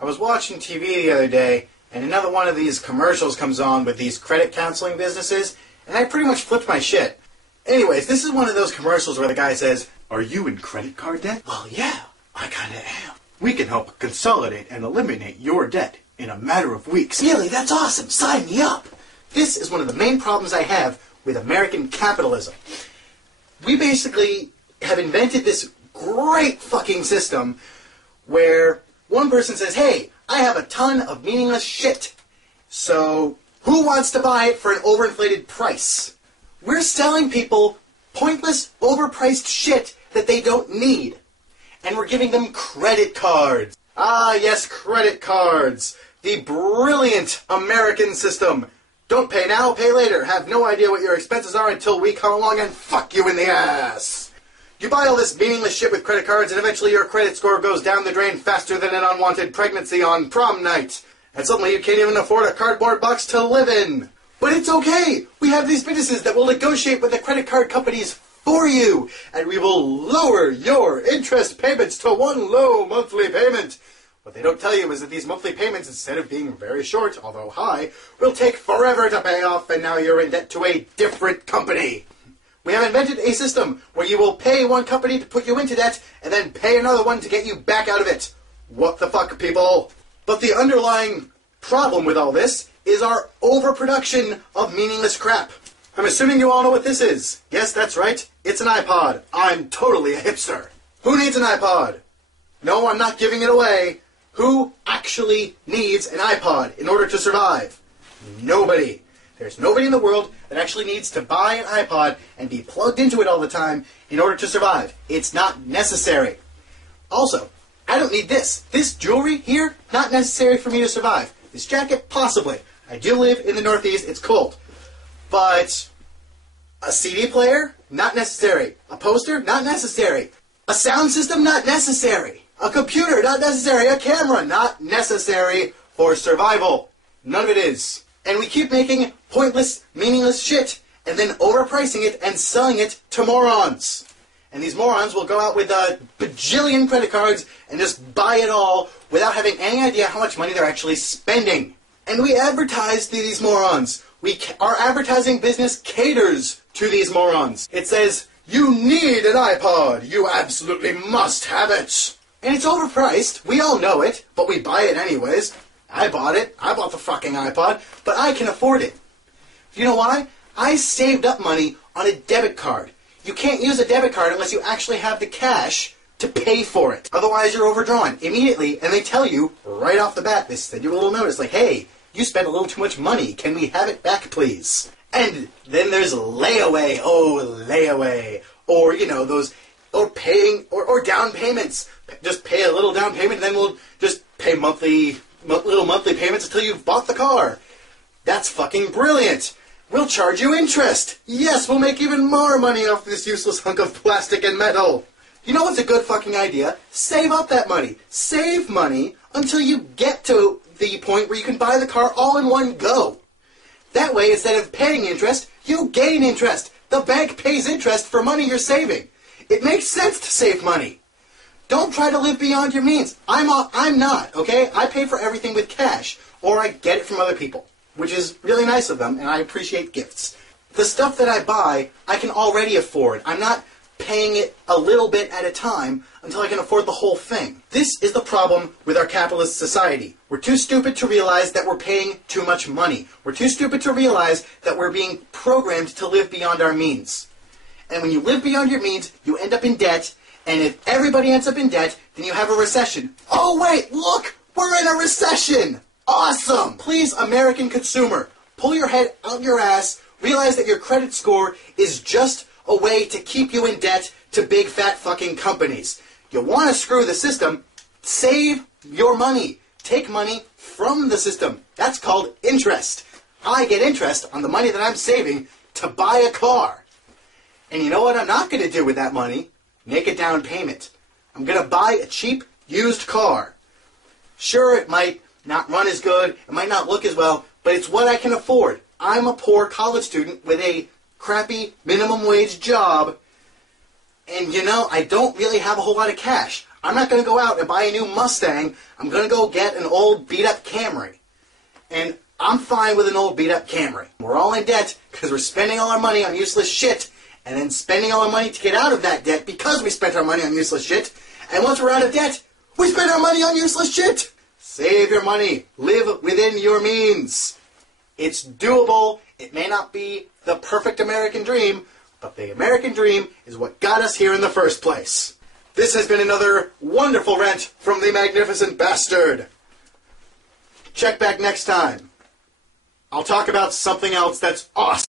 I was watching TV the other day, and another one of these commercials comes on with these credit counseling businesses, and I pretty much flipped my shit. Anyways, this is one of those commercials where the guy says, "Are you in credit card debt?" "Well, yeah, I kinda am." "We can help consolidate and eliminate your debt in a matter of weeks." "Really? That's awesome. Sign me up." This is one of the main problems I have with American capitalism. We basically have invented this great fucking system where one person says, "Hey, I have a ton of meaningless shit. So who wants to buy it for an overinflated price?" We're selling people pointless, overpriced shit that they don't need. And we're giving them credit cards. Ah, yes, credit cards. The brilliant American system. Don't pay now, pay later. Have no idea what your expenses are until we come along and fuck you in the ass. You buy all this meaningless shit with credit cards, and eventually your credit score goes down the drain faster than an unwanted pregnancy on prom night. And suddenly you can't even afford a cardboard box to live in. But it's okay. We have these businesses that will negotiate with the credit card companies for you, and we will lower your interest payments to one low monthly payment. What they don't tell you is that these monthly payments, instead of being very short, although high, will take forever to pay off, and now you're in debt to a different company. We have invented a system where you will pay one company to put you into debt, and then pay another one to get you back out of it. What the fuck, people? But the underlying problem with all this is our overproduction of meaningless crap. I'm assuming you all know what this is. Yes, that's right. It's an iPod. I'm totally a hipster. Who needs an iPod? No, I'm not giving it away. Who actually needs an iPod in order to survive? Nobody. There's nobody in the world that actually needs to buy an iPod and be plugged into it all the time in order to survive. It's not necessary. Also, I don't need this. This jewelry here, not necessary for me to survive. This jacket, possibly. I do live in the Northeast. It's cold. But a CD player, not necessary. A poster, not necessary. A sound system, not necessary. A computer, not necessary. A camera, not necessary for survival. None of it is. And we keep making pointless, meaningless shit, and then overpricing it and selling it to morons. And these morons will go out with a bajillion credit cards and just buy it all without having any idea how much money they're actually spending. And we advertise to these morons. Our advertising business caters to these morons. It says, "You need an iPod. You absolutely must have it." And it's overpriced. We all know it, but we buy it anyways. I bought it. I bought the fucking iPod, but I can afford it. You know why? I saved up money on a debit card. You can't use a debit card unless you actually have the cash to pay for it. Otherwise, you're overdrawn immediately, and they tell you right off the bat. They send you a little notice like, "Hey, you spent a little too much money. Can we have it back, please?" And then there's layaway. Oh, layaway. Or, or paying, or down payments. Just pay a little down payment, and then we'll just pay little monthly payments until you've bought the car. That's fucking brilliant. We'll charge you interest. Yes, we'll make even more money off this useless hunk of plastic and metal. You know what's a good fucking idea? Save up that money. Save money until you get to the point where you can buy the car all in one go. That way, instead of paying interest, you gain interest. The bank pays interest for money you're saving. It makes sense to save money. Don't try to live beyond your means. I'm not, okay? I pay for everything with cash, or I get it from other people, which is really nice of them, and I appreciate gifts. The stuff that I buy, I can already afford. I'm not paying it a little bit at a time until I can afford the whole thing. This is the problem with our capitalist society. We're too stupid to realize that we're paying too much money. We're too stupid to realize that we're being programmed to live beyond our means. And when you live beyond your means, you end up in debt, and if everybody ends up in debt, then you have a recession. Oh wait, look! We're in a recession! Awesome! Please, American consumer, pull your head out your ass, realize that your credit score is just a way to keep you in debt to big fat fucking companies. You want to screw the system, save your money. Take money from the system. That's called interest. I get interest on the money that I'm saving to buy a car. And you know what I'm not going to do with that money? Make a down payment. I'm going to buy a cheap, used car. Sure, it might not run as good, it might not look as well, but it's what I can afford. I'm a poor college student with a crappy minimum wage job, and I don't really have a whole lot of cash. I'm not going to go out and buy a new Mustang. I'm going to go get an old beat-up Camry. And I'm fine with an old beat-up Camry. We're all in debt because we're spending all our money on useless shit, and then spending all our money to get out of that debt because we spent our money on useless shit. And once we're out of debt, we spend our money on useless shit. Save your money. Live within your means. It's doable. It may not be the perfect American dream, but the American dream is what got us here in the first place. This has been another wonderful rant from the Magnificent Bastard. Check back next time. I'll talk about something else that's awesome.